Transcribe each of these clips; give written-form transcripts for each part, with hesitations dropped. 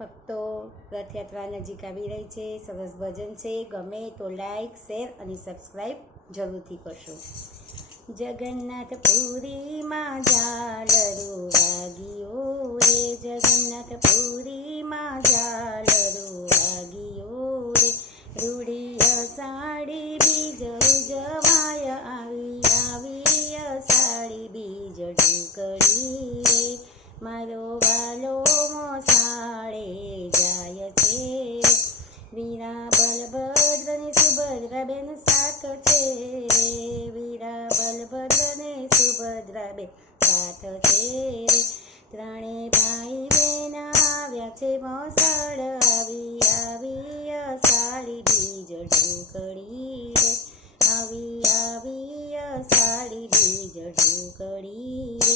ભક્તો, રથયાત્રા નજીક આવી રહી છે. સરસ ભજન છે. ગમે તો લાઈક, શેર અને સબસ્ક્રાઈબ જરૂરથી કરશો. જગન્નાથ પુરીમાં ઝાલરો વાગ્યો રે, જગન્નાથ પુરીમાં ઝાલરો વાગ્યો રે, રૂડી અષાઢી બીજ ઉજવાય આવી આવી અષાઢી બીજ ઢુકડી રે, મારો વાલો મોસાળે જાય છે. વીરા બલભદ્ર ને સુભદ્રા બેન સાથ છે રે, વીરા બલભદ્ર ને સુભદ્રા બેન સાથ છે રે, ત્રણે ભાઈ બેન આવ્યા છે મોસાળ આવી આવી અષાઢી બીજ ઢુકડી રે, આવી આવી અષાઢી બીજ ઢુકડી રે.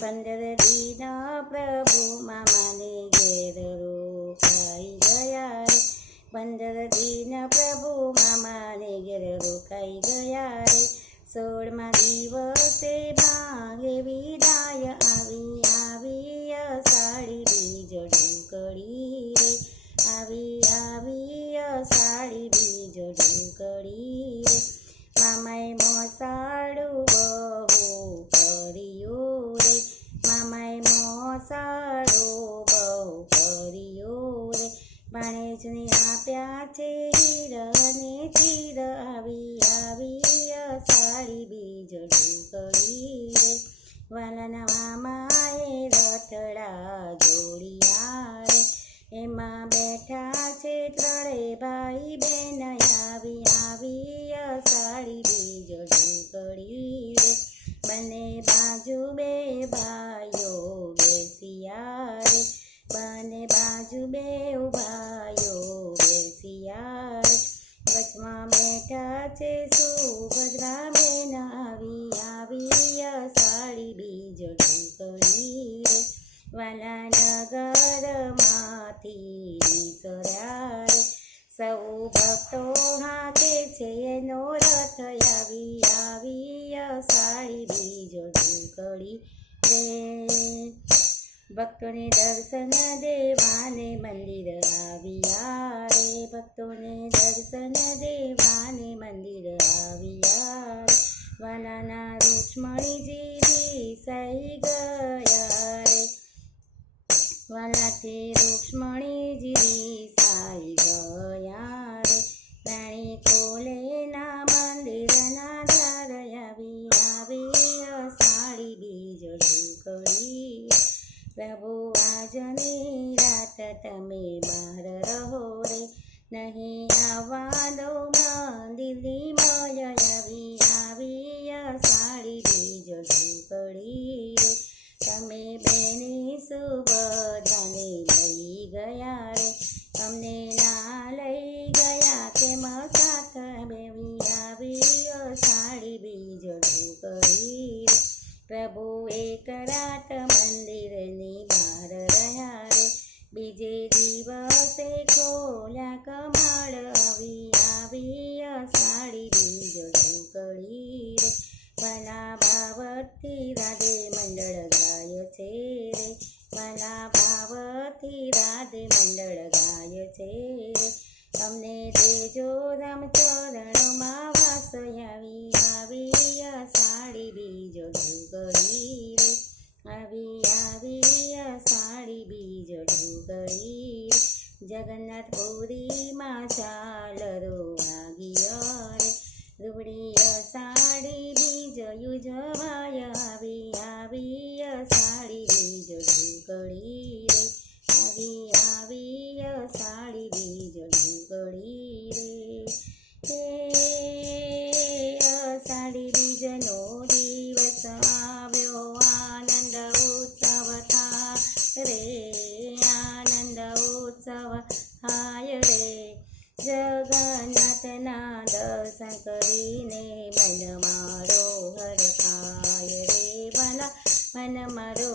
15 દિન પ્રભુ મામાને ઘેર રોકાઈ ગયા રે, 15 દિન પ્રભુ મામાને ઘેર રોકાઈ ગયા રે, 16મા દિવસે ભાંગે વિદાય આવી આવી અષાઢી બીજ ઢુકડી રે, આવી આવી અષાઢી બીજ ઢુકડી રે. મામાએ મોસાળું બહુ કર્યું રે, મામાએ મોસાળું બહુ કર્યું રે, ભાણેજને આપ્યા છે હીર અને ચીર આવી આવી અષાઢી બીજ ઢુકડી રે, વાલાના મામાએ રથડા જોડિયા રે, એમાં બેઠા છે ત્રણે ભાઈ બેન આવી આવી અષાઢી બીજ ઢુકડી રે, બંને બાજુ બે ભાઈઓ બેસ્યા રે, બંને બાજુ બે ભાઈઓ બેસ્યા રે, વચમાં બેઠા છે સુભદ્રા બેન આવી આવી અષાઢી બીજ ઢુકડી રે, વાલા નગરમાંથી નીસર્યા રે, સૌ ભક્તો હાકે છે એનો રથ આવી આવી અષાઢી બીજ ઢુકડી રે. ભક્તોને દર્શન દેવાને મંદિર આવ્યા રે, ભક્તોને દર્શન દેવાને મંદિર આવ્યા રે, વાલાના રૂક્ષ્મણીજી રીસાઈ ગયા રે, વાલાથી રૂક્ષ્મણીજી રીસાઈ ગયા રે, રાણી કોલેના મંદિરના દ્વાર આવી આવી અષાઢી બીજ ઢુકડી. પ્રભુ આજની રાત તમે બહાર રહો રે, નહીં આવવા દો મંદિરની મય આવી આવી અષાઢી બીજ ઢુકડી રે, તમે બેની સુભદ્રાને લઈ ગયા રે, અમને ના લઈ ગયા કેમ સાથ બેવી આવી અષાઢી બીજ ઢુકડી રે. પ્રભુ એક રાત મંદિરની બહાર રહ્યા રે, બીજે દિવસે ખોલ્યા કમળ આવી આવી અષાઢી બીજ ઢુકડી રે, ભલા ભાવથી રાધે મંડળ ગાય છે રે, ભલા ભાવથી રાધે મંડળ ગાય છે રે, અમને દેજો રામ ચરણોમાં વાસ આવી આવી અષાઢી બીજ ઢુકડી રે, આવી આવી અષાઢી બીજ ઢુકડી રે. જગન્નાથ પુરીમાં ઝાલરો વાગ્યો રે, રૂડી અષાઢી બીજ ઉજવાય આવી આવી અષાઢી બીજ ઢુકડી રે, આવી આવી અષાઢી બીજ ઢુકડી રે. હે અષાઢી બીજનો દિવસ આવ્યો, આનંદ ઉત્સવ થાય રે, આનંદ ઉત્સવ થાય રે, જગન્નાથના દર્શન કરીને મન મારો હરખાય રે, ભલા મન મારો